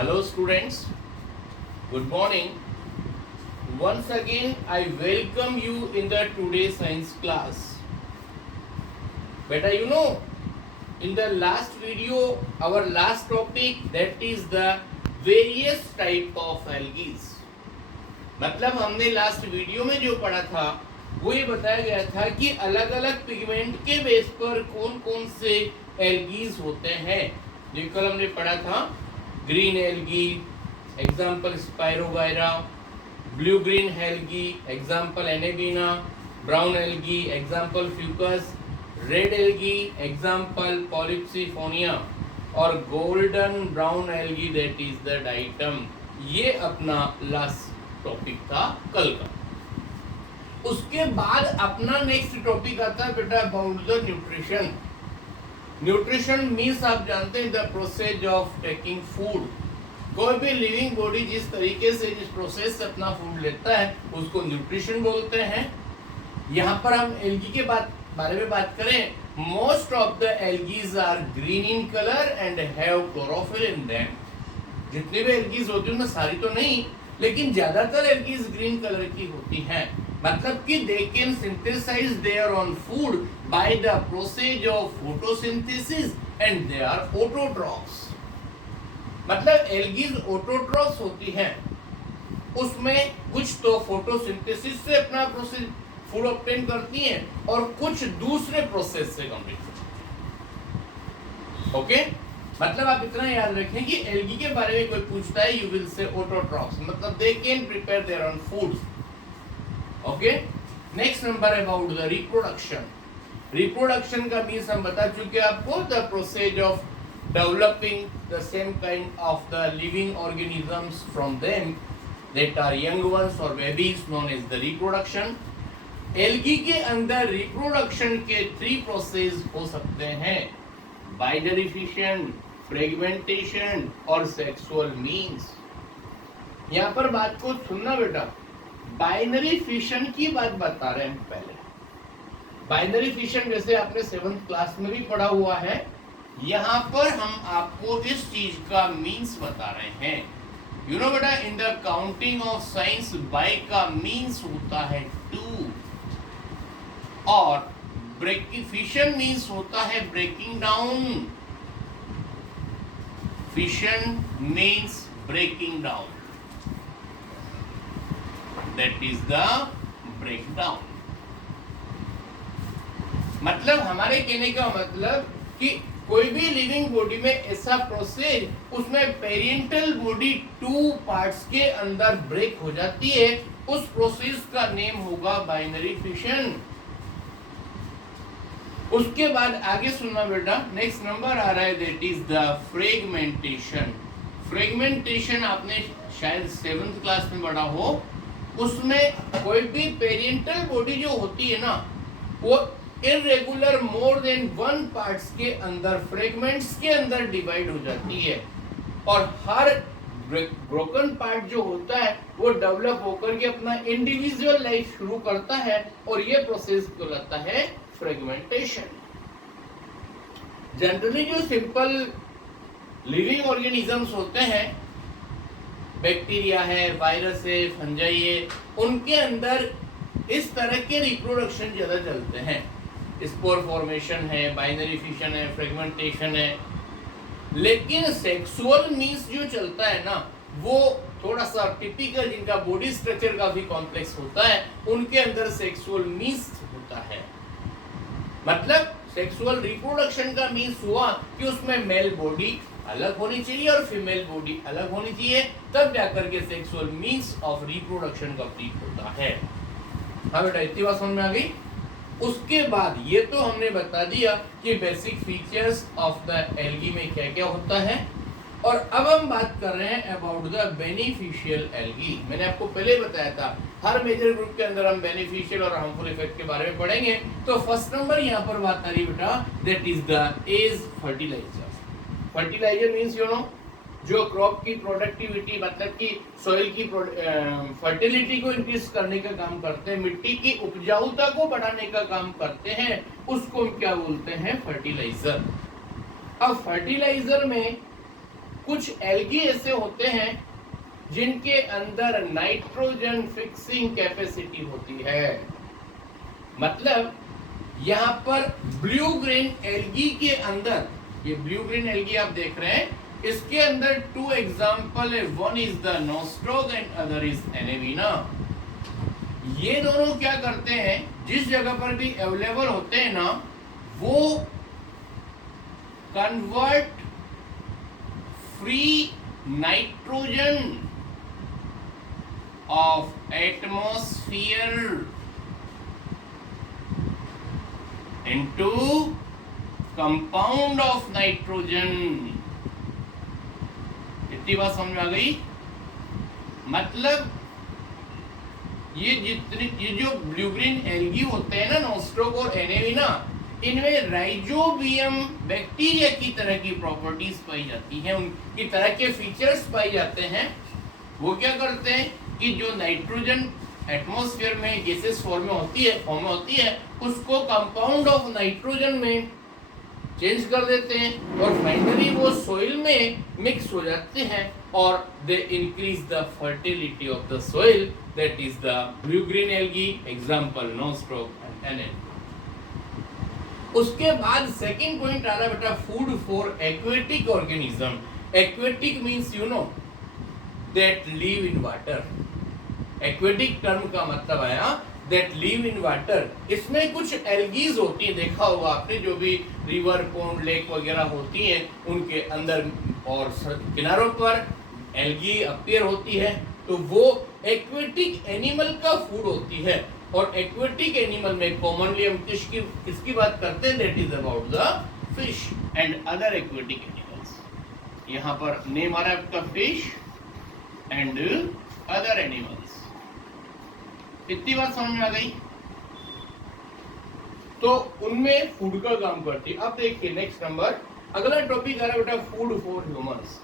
Hello students, good morning. Once again I welcome you in the today's science class. Beta, in the last video, our last topic, that is the various type of algae. मतलब हमने last video में जो पढ़ा था वो ये बताया गया था कि अलग अलग पिगमेंट के बेस पर कौन कौन से एल्गीज होते हैं। जो कल हमने पढ़ा था green algae, example spirogyra, blue green algae, example anabaena, brown algae, example fucus, red algae, example polysiphonia, और golden brown algae that is the diatom. ये अपना लास्ट टॉपिक था कल का। उसके बाद अपना नेक्स्ट टॉपिक आता है बेटा about the nutrition. Nutrition means आप जानते हैं the process of taking food. कोई भी लिविंग बॉडी जिस तरीके से जिस प्रोसेस से अपना फूड लेता है उसको न्यूट्रिशन बोलते हैं। यहाँ पर हम एल्गी के बारे में बात करें, most of the algae are green in colour and have chlorophyll in them. जितनी भी एल्गीज होती है उनमें सारी तो नहीं, लेकिन ज्यादातर एल्गीज ग्रीन कलर की होती हैं। मतलब कि they can synthesize their own food by the process of photosynthesis and they are autotrophs. मतलब एल्गीज ऑटोट्रॉफ्स होती हैं, उसमें कुछ तो फोटोसिंथेसिस से अपना प्रोसेस फूड ऑब्टेन करती हैं और कुछ दूसरे प्रोसेस से कंप्लीट करती हैं। ओके, मतलब आप इतना याद रखें कि एल्गी के बारे में कोई पूछता है, यू विल से ऑटोट्रॉफ्स, मतलब they can prepare their own foods. Okay, next number about the reproduction. Reproduction का मीन्स हम बता चुके आपको, the process of developing the same kind of the living organisms from them that are young ones और babies known as the reproduction. Algae के अंदर reproduction के 3 process हो सकते हैं, बाइनरी फिशन, फ्रेगमेंटेशन और सेक्सुअल मीन्स। यहाँ पर बात को सुनना बेटा, बाइनरी फिशन की बात बता रहे हैं पहले। बाइनरी फिशन जैसे आपने 7th क्लास में भी पढ़ा हुआ है, यहाँ पर हम आपको इस चीज का मीन्स बता रहे हैं। यू नो बेटा, in the counting of science bi का मीन्स होता है 2 और फिशन मीन्स होता है breaking down. Fission means breaking down, that is the breakdown. मतलब हमारे कहने का मतलब कि कोई भी लिविंग बॉडी में ऐसा प्रोसेस, उसमें पेरेंटल बॉडी 2 पार्ट्स के अंदर ब्रेक हो जाती है, उस प्रोसेस का नेम होगा बाइनरी फिशन। उसके बाद आगे सुनना बेटा, नेक्स्ट नंबर आ रहा है that is the fragmentation. Fragmentation आपने शायद 7th क्लास में पढ़ा हो। उसमें कोई भी पेरेंटल बॉडी जो होती है ना, वो इरेगुलर मोर देन 1 पार्ट्स के अंदर, फ्रेगमेंट्स के अंदर डिवाइड हो जाती है, और हर ब्रोकन पार्ट जो होता है वो डेवलप होकर के अपना इंडिविजुअल लाइफ शुरू करता है, और ये प्रोसेस कहलाता है फ्रेगमेंटेशन। जनरली जो सिंपल लिविंग ऑर्गेनिजम्स होते हैं, बैक्टीरिया है, वायरस है, फंजाई है, उनके अंदर इस तरह के रिप्रोडक्शन ज्यादा चलते हैं। स्पोर फॉर्मेशन है, बाइनरी फिशन है, फ्रेगमेंटेशन है। लेकिन सेक्सुअल मीन्स जो चलता है ना, वो थोड़ा सा टिपिकल, जिनका बॉडी स्ट्रक्चर काफी कॉम्प्लेक्स होता है, उनके अंदर सेक्सुअल मीन्स होता है। मतलब सेक्सुअल रिप्रोडक्शन का मीन्स हुआ कि उसमें मेल बॉडी अलग होनी चाहिए और फीमेल बॉडी अलग होनी चाहिए, तब जाकर के sexual means of reproduction complete होता है। हाँ बेटा, इतनी बात समझ में आ गई। उसके बाद ये तो हमने बता दिया कि basic features of the algae में क्या क्या होता है, और अब हम बात कर रहे हैं अबाउट द बेनिफिशियल एल्गी। मैंने आपको पहले बताया था हर मेजर ग्रुप के अंदर हम बेनिफिशियल और हार्मफुल इफेक्ट के बारे में पढ़ेंगे। तो फर्स्ट नंबर यहाँ पर बात आ रही बेटा, that is the as fertilizer. Fertilizer means you know, जो क्रॉप की प्रोडक्टिविटी, मतलब कि सॉइल की फर्टिलिटी को इंक्रीज करने का काम करते हैं, मिट्टी की उपजाऊता को बढ़ाने का काम करते हैं, उसको हम क्या बोलते हैं? फर्टिलाइजर। अब फर्टिलाइजर में कुछ एल्गी ऐसे होते हैं जिनके अंदर नाइट्रोजन फिक्सिंग कैपेसिटी होती है। मतलब यहाँ पर ब्लू ग्रीन एल्गी के अंदर, ये ब्लू ग्रीन एल्गी आप देख रहे हैं, इसके अंदर टू एग्जाम्पल है, one is the nostoc and other is एनेविना। ये दोनों क्या करते हैं, जिस जगह पर भी अवेलेबल होते हैं ना, वो convert free nitrogen of atmosphere into compound of nitrogen. इतनी बात समझ में आ गई? मतलब ये जो ब्लू ग्रीन एल्गी होते हैं ना, नोस्ट्रोग और एनेविना, इनमें राइजोबियम बैक्टीरिया की तरह की प्रॉपर्टीज पाई जाती हैं, उनकी तरह के फीचर्स पाए जाते हैं। वो क्या करते हैं कि जो नाइट्रोजन एटमॉस्फेयर में गैसेस फॉर्म में होती है, उसको कंपाउंड ऑफ नाइट्रोजन में चेंज कर देते हैं और फाइनली वो सोइल में मिक्स हो जाते हैं और they increase the fertility of the soil. That is the blue green algae, example nostoc and एनेविना। उसके बाद सेकंड पॉइंट आ रहा है बेटा, food for aquatic organism. Aquatic means you know that live in water. Aquatic term का मतलब आया दैट लिव इन वाटर। इसमें कुछ एल्गीज होती हैं, देखा होगा आपने, जो भी रिवर, पॉन्ड, लेक वगैरह होती हैं, उनके अंदर और किनारों पर एल्गी अपीयर होती है, तो वो एक्वेटिक एनिमल का फूड होती है। और एक्वेटिक एनिमल में कॉमनली हम किसकी बात करते हैं, that is about the fish and other aquatic animals. यहाँ पर नेम आ रहा है आपका फिश एंड अदर एनिमल्स। इतनी बात समझ में आ गई? तो उनमें फूड का काम करती है। अब देखिए नेक्स्ट नंबर, अगला टॉपिक आ रहा है बेटा, food for humans.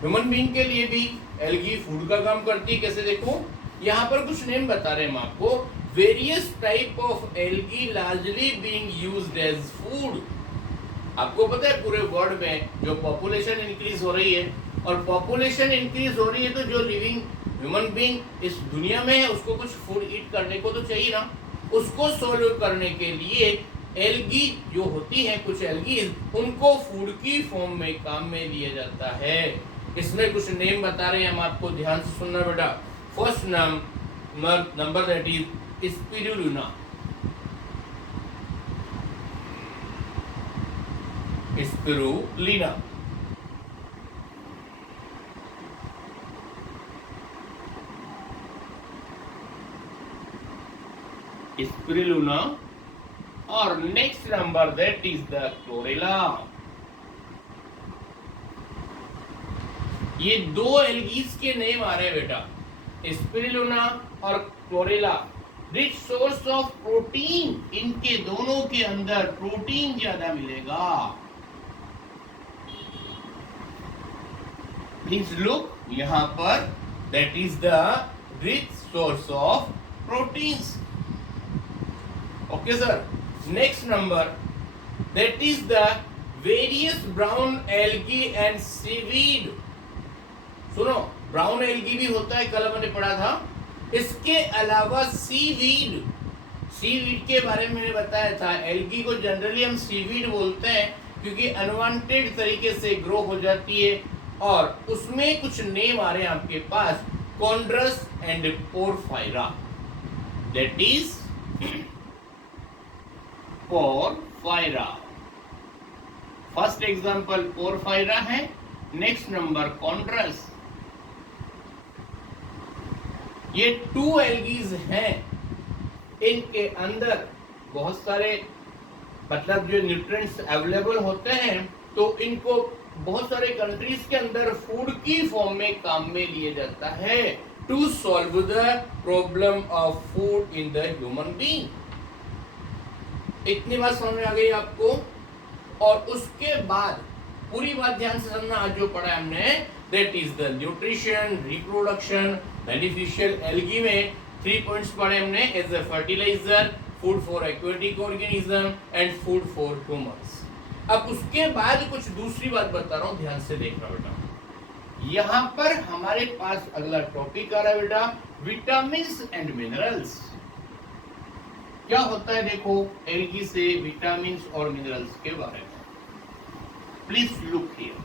Human being के लिए भी एल्गी फूड का काम करती है। कैसे देखो, यहाँ पर कुछ नेम बता रहे हैं हम आपको। Various type of algae largely being used as food. आपको पता है पूरे वर्ल्ड में जो पॉपुलेशन इंक्रीज हो रही है, और पॉपुलेशन इंक्रीज हो रही है तो जो लिविंग ह्यूमन बीइंग इस दुनिया में है उसको कुछ फूड ईट करने को तो चाहिए ना। उसको सोल्व करने के लिए एल्गी जो होती है, कुछ एल्गी, उनको फूड की फॉर्म में काम में लिया जाता है। इसमें कुछ नेम बता रहे हैं हम आपको, ध्यान से सुनना बेटा। First number that is spirulina. Spirulina spirulina. और next number that is the chlorella. ये दो एल्गीज के नेम आ रहे हैं बेटा, स्पिरुलिना और chlorella. Rich source of protein, इनके दोनों के अंदर प्रोटीन ज्यादा मिलेगा। प्लीज लुक यहां पर, that is the rich source of proteins. Okay sir. Next number that is the various brown algae and seaweed. सुनो, ब्राउन एल्गी भी होता है, कल मैंने पढ़ा था। इसके अलावा सीवीड, सीवीड के बारे में मैंने बताया था। एल्गी को जनरली हम सीवीड बोलते हैं क्योंकि अनवांटेड तरीके से ग्रो हो जाती है। और उसमें कुछ नेम आ रहे हैं आपके पास, chondrus and porphyra. That is porphyra. First example porphyra है, नेक्स्ट नंबर कॉन्ड्रस। ये टू एल्गीज हैं, इनके अंदर बहुत सारे मतलब जो न्यूट्रिएंट्स अवेलेबल होते हैं, तो इनको बहुत सारे कंट्रीज के अंदर फूड की फॉर्म में काम में लिया जाता है to solve the problem of food in the human being. इतनी बात समझ में आ गई आपको? और उसके बाद पूरी बात ध्यान से समझना। आज जो पढ़ा हमने, that is the nutrition, reproduction, beneficial algae में 3 पॉइंट्स पढ़े हमने, as a fertilizer, food for aquatic organism and food for humans. अब उसके बाद कुछ दूसरी बात बता रहा हूं, ध्यान से देखना बेटा। यहां पर हमारे पास अगला टॉपिक आ रहा है बेटा, विटामिन्स एंड मिनरल्स। क्या होता है देखो एल्गी से विटामिन्स और मिनरल्स के बारे में। Please look here.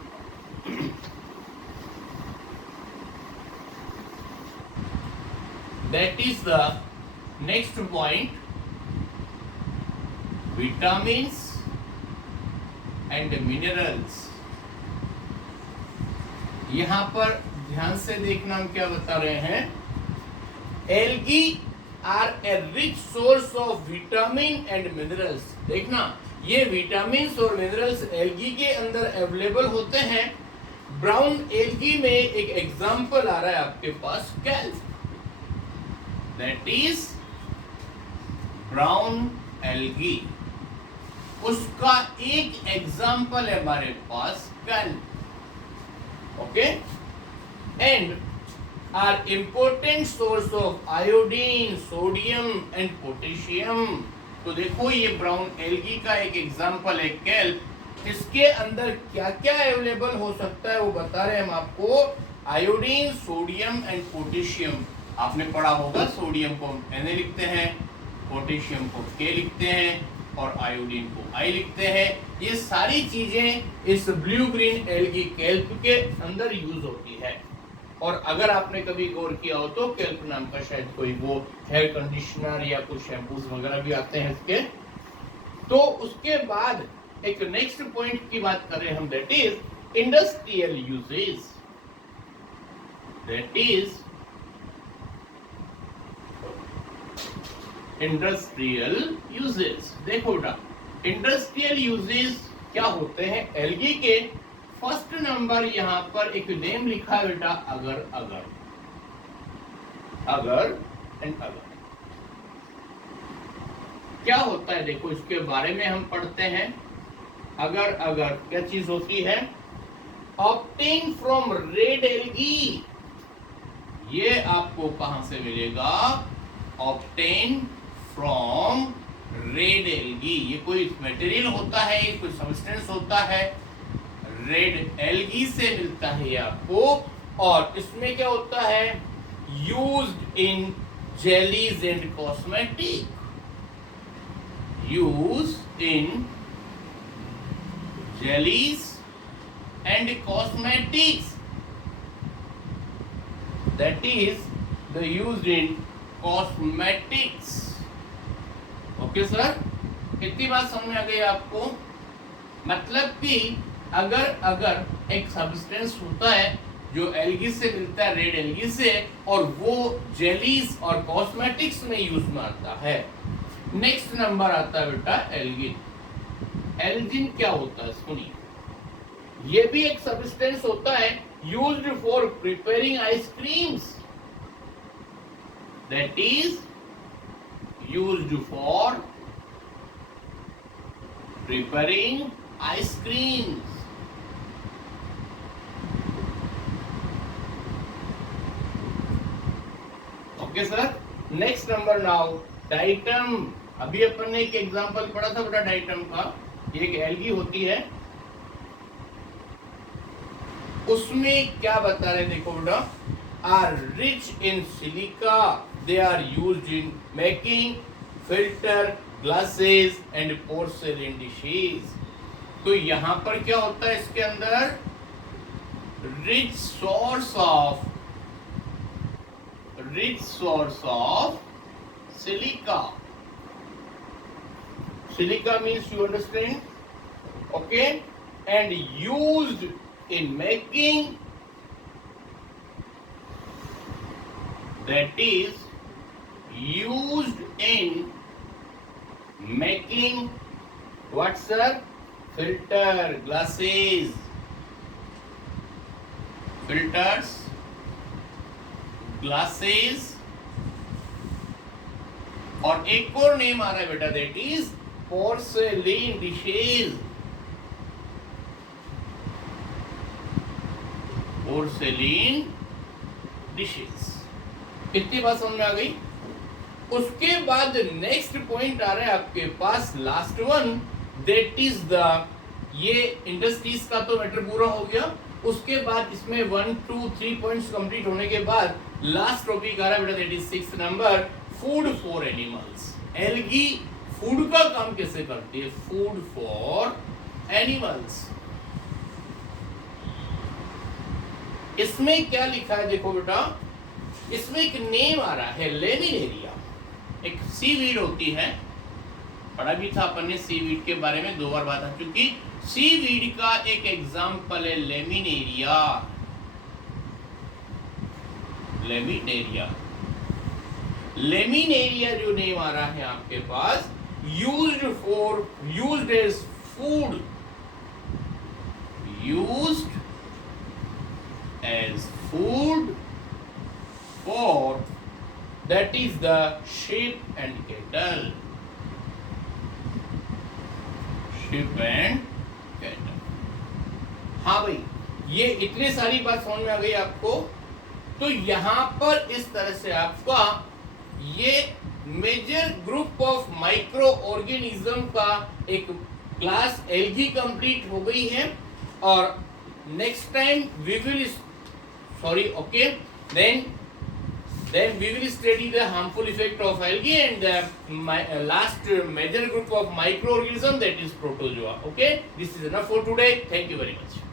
That is the next point, vitamins and minerals. यहां पर ध्यान से देखना, हम क्या बता रहे हैं, algae are a rich source of vitamin and minerals. देखना, ये विटामिन्स और मिनरल्स एल्गी के अंदर अवेलेबल होते हैं। ब्राउन एल्गी में एक एग्जांपल आ रहा है आपके पास, kelp, that is brown algae. उसका एक एग्जांपल है हमारे पास kelp. Okay, and are important source of iodine, sodium and potassium। तो देखो ये ब्राउन एल्गी का एक एग्जांपल है कैल्प। इसके अंदर क्या क्या अवेलेबल हो सकता है वो बता रहे हैं हम आपको, आयोडीन, सोडियम एंड पोटेशियम। आपने पढ़ा होगा, सोडियम को Na लिखते हैं, पोटेशियम को K लिखते हैं और आयोडीन को I लिखते हैं। ये सारी चीजें इस ब्लू ग्रीन एल्गी कैल्प के अंदर यूज होती है। और अगर आपने कभी गौर किया हो तो कैल्प नाम का शायद कोई वो हेयर कंडीशनर या कुछ शैम्पूज वगैरह भी आते हैं इसके। तो उसके बाद एक नेक्स्ट पॉइंट की बात करें हम, that is industrial uses. That is industrial uses. देखो बेटा, इंडस्ट्रियल यूजेस क्या होते हैं एल्गी के। फर्स्ट नंबर यहां पर एक नेम लिखा है बेटा, अगर अगर अगर एंड अगर। क्या होता है देखो, इसके बारे में हम पढ़ते हैं। अगर अगर क्या चीज होती है, ऑब्टेन फ्रॉम रेड एल्गी। ये आपको कहां से मिलेगा, ऑब्टेन फ्रॉम रेड एल्गी। ये कोई मटेरियल होता है, ये कोई सब्सटेंस होता है, रेड एल्गी से मिलता है ये आपको। और इसमें क्या होता है, used in jellies and cosmetic, used in jellies and cosmetics, that is the used in cosmetics. Okay sir, कितनी बात समझ में आ गई आपको। मतलब कि अगर एक सब्सटेंस होता है जो एल्गी से मिलता है, रेड एल्गी से, और वो जेलीज और कॉस्मेटिक्स में यूज में आता है। नेक्स्ट नंबर आता है बेटा एल्गिन। एल्गिन क्या होता है सुनिए, ये भी एक सब्सटेंस होता है used for preparing ice creams, that is used for preparing ice creams. Okay sir, next number now diatom. अभी अपन ने एक एग्जांपल पढ़ा था बेटा डाइटम का, एक एल्गी होती है, उसमें क्या बता रहे देखो बेटा, are rich in silica, they are used in making filter, glasses and porcelain dishes. तो यहां पर क्या होता है इसके अंदर, rich source of silica. Silica means, you understand, okay, and used in making, that is used in making what sir, filter, glasses, filters, glasses, और एक और नेम आ रहा है बेटा, दैट इज पोर्सेलिन डिशेज। पोर्सेलिन डिशेज। कितनी बात समझ में आ गई। उसके बाद नेक्स्ट पॉइंट आ रहा है आपके पास, last one, that is the ये इंडस्ट्रीज का तो मैटर पूरा हो गया। उसके बाद इसमें 1 2 3 पॉइंट्स कंप्लीट होने के बाद लास्ट टॉपिक आ रहा है बेटा, that is 6th number, food for animals. Algae food का काम कैसे करती है? Food for animals. इसमें क्या लिखा है देखो बेटा, इसमें एक नेम आ रहा है लेमिनेरिया। एक सीवीड होती है, पढ़ा भी था अपन ने सीवीड के बारे में, 2 बार बात आ चुकी। सीवीड का एक एग्जांपल है लेमिनेरिया। लेमिनेरिया, लेमिनेरिया जो नेम आ रहा है आपके पास, used as food, used as food for, that is the sheep and cattle, sheep and cattle। हाँ भाई, ये इतनी सारी बात समझ में आ गई आपको। तो यहाँ पर इस तरह से आपका ये major group of microorganism का एक क्लास एल्गी कंप्लीट हो गई है। और next time we will then we will study the harmful effect of algae and the last major group of microorganism, that is protozoa. Okay, this is enough for today. Thank you very much.